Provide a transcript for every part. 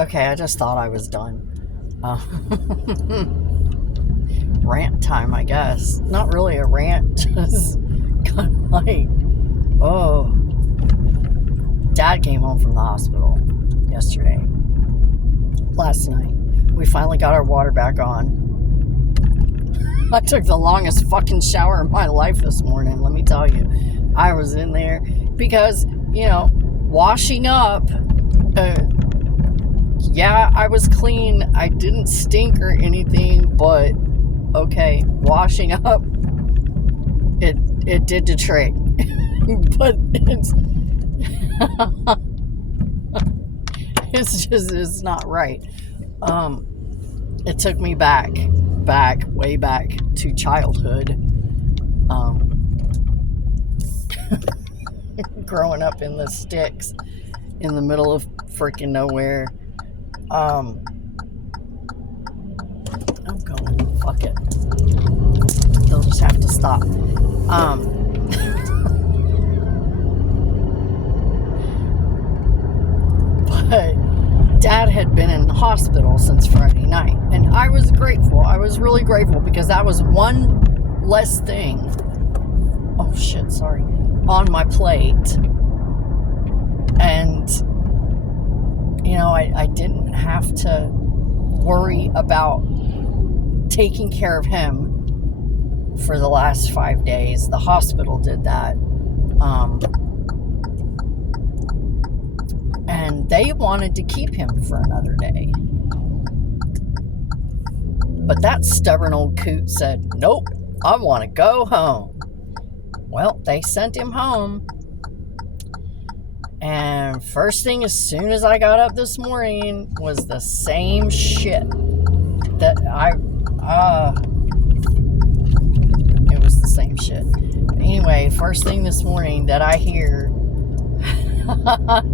Okay, I just thought I was done. Uh, rant time, I guess. Not really a rant, just kind of like, oh. Dad came home from the hospital yesterday. Last night. We finally got our water back on. I took the longest fucking shower of my life this morning, let me tell you. I was in there because, washing up, yeah, I was clean. I didn't stink or anything, but okay, washing up, it did the trick. But it's not right. It took me way back to childhood. Growing up in the sticks in the middle of freaking nowhere. I'm going, fuck it. They'll just have to stop. But Dad had been in the hospital since Friday night, and I was grateful. I was really grateful because that was one less thing. Oh shit, sorry. On my plate. And I didn't have to worry about taking care of him for the last 5 days. The hospital did that. And they wanted to keep him for another day. But that stubborn old coot said, nope, I want to go home. Well, they sent him home. And first thing, as soon as I got up this morning, was the same shit that it was the same shit. Anyway, first thing this morning that I hear,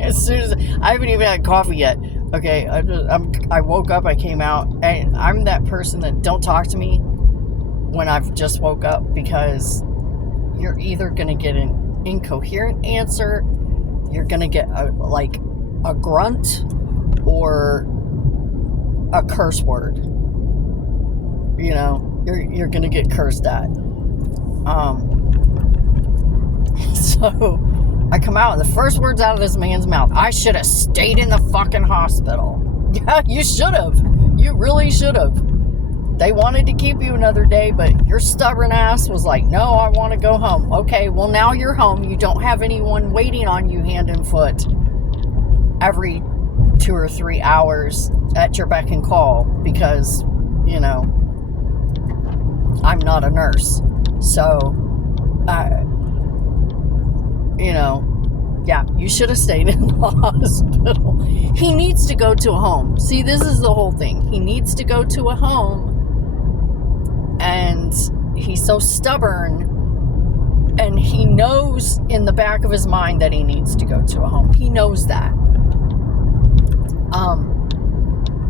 as soon as I haven't even had coffee yet. Okay, I woke up, I came out, and I'm that person that don't talk to me when I've just woke up, because you're either gonna get an incoherent answer, you're gonna get a grunt, or a curse word. You're gonna get cursed at. So I come out, and the first words out of this man's mouth, I should have stayed in the fucking hospital. Yeah, you should have. You really should have. They wanted to keep you another day, but your stubborn ass was like, no, I want to go home. Okay, well, now you're home. You don't have anyone waiting on you hand and foot every 2 or 3 hours at your beck and call, because, I'm not a nurse. So, yeah, you should have stayed in the hospital. He needs to go to a home. See, this is the whole thing. He needs to go to a home, and he's so stubborn, and he knows in the back of his mind that he needs to go to a home. He knows that.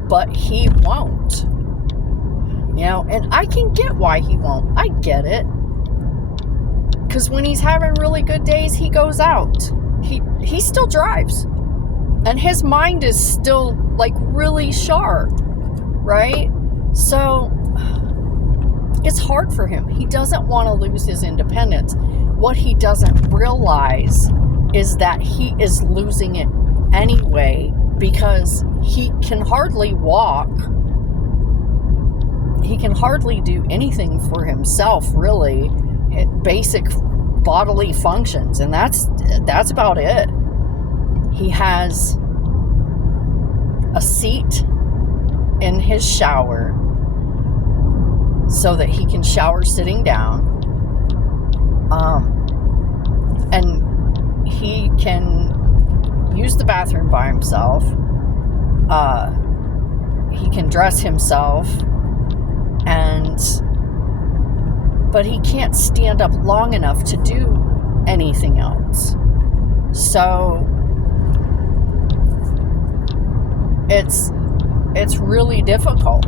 But he won't. And I can get why he won't. I get it. Because when he's having really good days, he goes out. He still drives. And his mind is still, really sharp. Right? So, it's hard for him. He doesn't want to lose his independence. What he doesn't realize is that he is losing it anyway, because he can hardly walk. He can hardly do anything for himself, really. Basic bodily functions, and that's about it. He has a seat in his shower so that he can shower sitting down, and he can use the bathroom by himself. He can dress himself, but he can't stand up long enough to do anything else. So it's really difficult.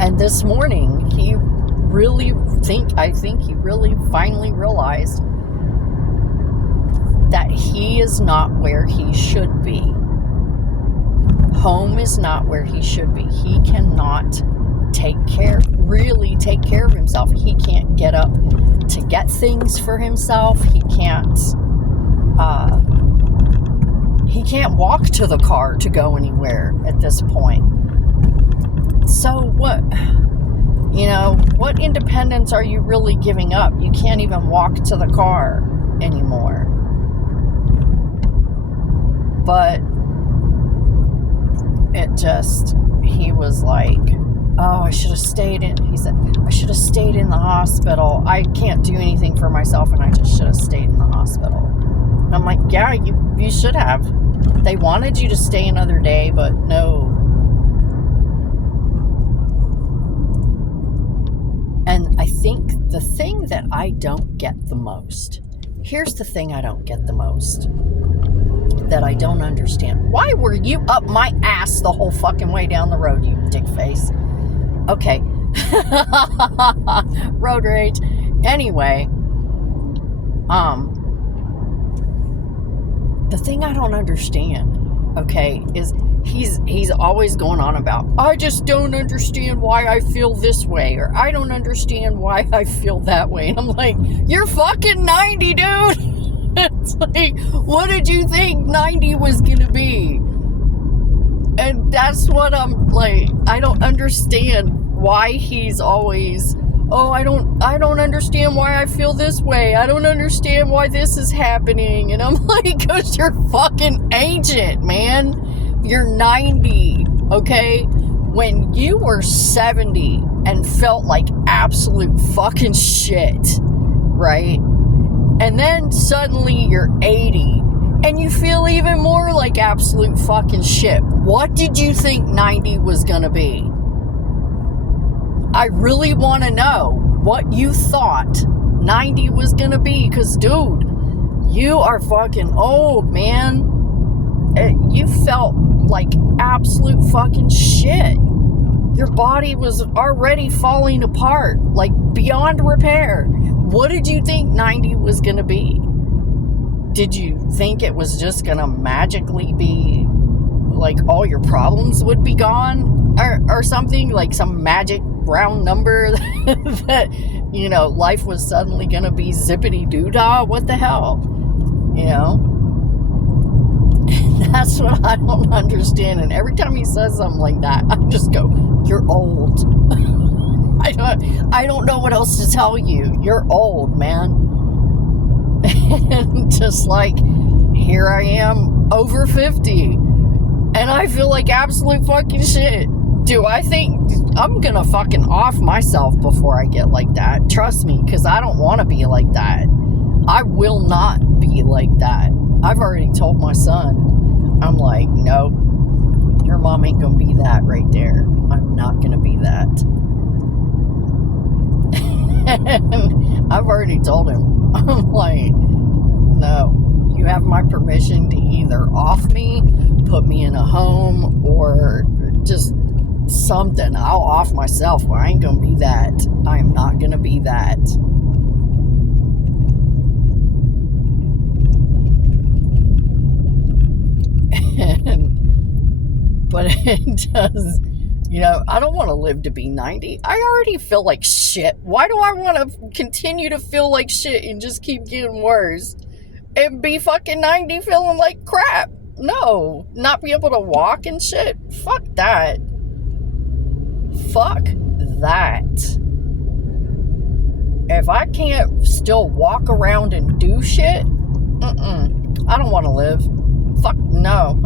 And this morning, I think he really finally realized that he is not where he should be. home is not where he should be. He cannot really take care of himself. He can't get up to get things for himself. He can't walk to the car to go anywhere at this point. So what, what independence are you really giving up? You can't even walk to the car anymore. But he was like, oh, I should have stayed in, he said, I should have stayed in the hospital. I can't do anything for myself, and I just should have stayed in the hospital. And I'm like, yeah, you should have. They wanted you to stay another day, but no. And I think the thing that I don't get the most, here's the thing I don't get the most, that I don't understand. Why were you up my ass the whole fucking way down the road, you dick face? Okay. Road rage. Anyway, the thing I don't understand, okay, is he's always going on about, I just don't understand why I feel this way, or I don't understand why I feel that way. And I'm like, you're fucking 90, dude. It's like, what did you think 90 was gonna be? And that's what I'm like, I don't understand why he's always, oh, I don't understand why I feel this way. I don't understand why this is happening. And I'm like, because you're fucking ancient, man. You're 90, okay? When you were 70 and felt like absolute fucking shit, right? And then suddenly you're 80 and you feel even more like absolute fucking shit. What did you think 90 was gonna be? I really want to know what you thought 90 was gonna be, because dude, you are fucking old, man. You felt like absolute fucking shit. Your body was already falling apart, like beyond repair. What did you think 90 was gonna be? Did you think it was just gonna magically be like all your problems would be gone, or something, like some magic round number that, life was suddenly gonna be zippity doo-dah? What the hell? That's what I don't understand. And every time he says something like that, I just go, you're old. I don't know what else to tell you. You're old, man. And just like, here I am, over 50, and I feel like absolute fucking shit. Do I think I'm gonna fucking off myself before I get like that? Trust me, because I don't want to be like that. I will not be like that. I've already told my son, I'm like, nope, your mom ain't gonna be that right there. I'm not gonna be that. And I've already told him, I'm like, no, you have my permission to either off me, put me in a home, or just something. I'll off myself, but I ain't gonna be that. I am not gonna be that. But it does, I don't want to live to be 90. I already feel like shit. Why do I want to continue to feel like shit and just keep getting worse and be fucking 90 feeling like crap? No, not be able to walk and shit. Fuck that. Fuck that. If I can't still walk around and do shit, I don't want to live. Fuck no,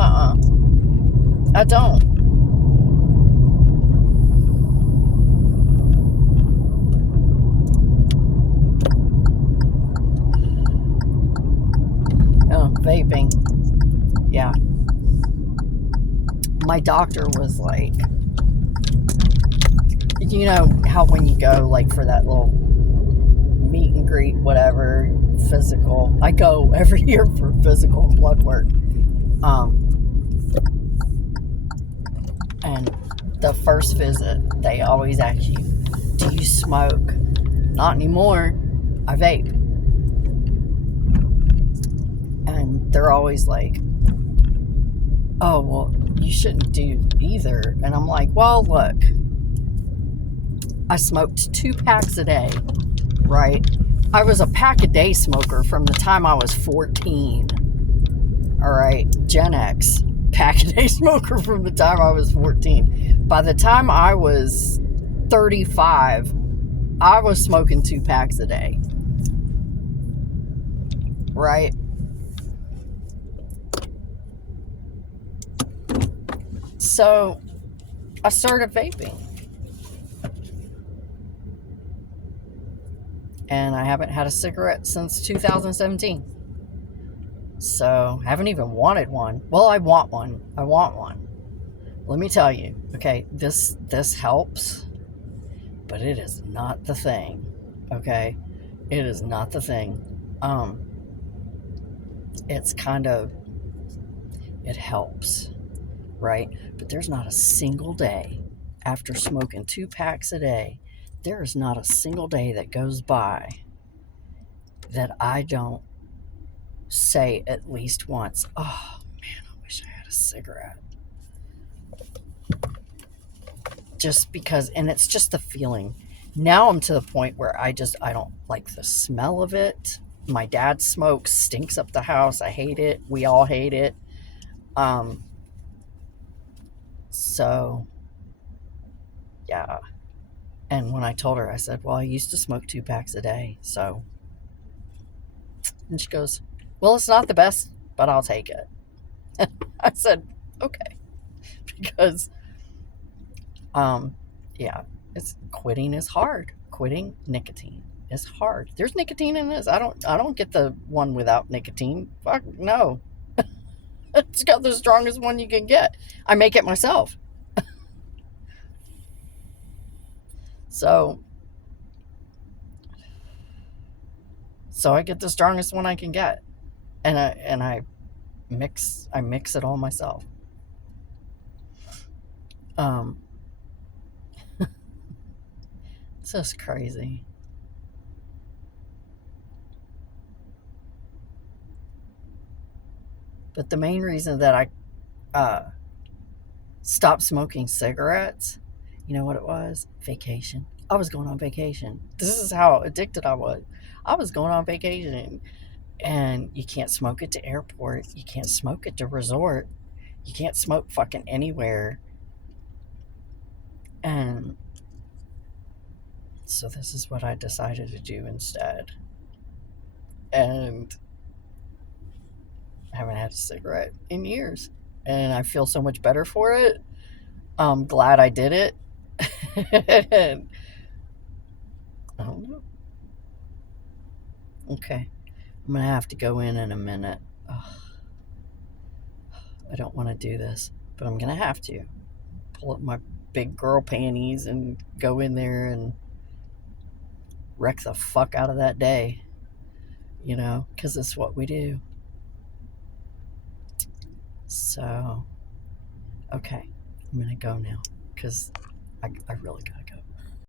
I don't. Oh, vaping. Yeah. My doctor was like, you know how when you go like for that little meet and greet, whatever, physical, I go every year for physical and blood work. And the first visit, they always ask you, do you smoke? Not anymore. I vape. And they're always like, oh, well, you shouldn't do either. And I'm like, well, look, I smoked 2 packs a day, right? I was a pack a day smoker from the time I was 14. All right, Gen X, pack a day smoker from the time I was 14. By the time I was 35, I was smoking 2 packs a day, right? So I started vaping. And I haven't had a cigarette since 2017. So I haven't even wanted one. Well, I want one. Let me tell you, okay, this helps, but it is not the thing. Okay? It is not the thing. It's kind of, it helps, right? But there's not a single day after smoking 2 packs a day, there is not a single day that goes by that I don't say at least once, oh man, I wish I had a cigarette. Just because, and it's just the feeling. Now I'm to the point where I don't like the smell of it. My dad smokes, stinks up the house. I hate it. We all hate it. So yeah. And when I told her, I said, well, I used to smoke 2 packs a day. So, and she goes, well, it's not the best, but I'll take it. I said, okay. Because, yeah, quitting is hard. Quitting nicotine is hard. There's nicotine in this. I don't get the one without nicotine. Fuck no. It's got the strongest one you can get. I make it myself. So I get the strongest one I can get, and I mix it all myself. It's just crazy. But the main reason that I stopped smoking cigarettes, you know what it was? Vacation. I was going on vacation. This is how addicted I was. I was going on vacation, and you can't smoke it to airport. You can't smoke it to resort. You can't smoke fucking anywhere. And so this is what I decided to do instead. And I haven't had a cigarette in years. And I feel so much better for it. I'm glad I did it. And I don't know. Okay. I'm going to have to go in a minute. Ugh. I don't want to do this, but I'm going to have to. Pull up my big girl panties and go in there and wreck the fuck out of that day. You know, because it's what we do. So, okay. I'm going to go now because I really got to go.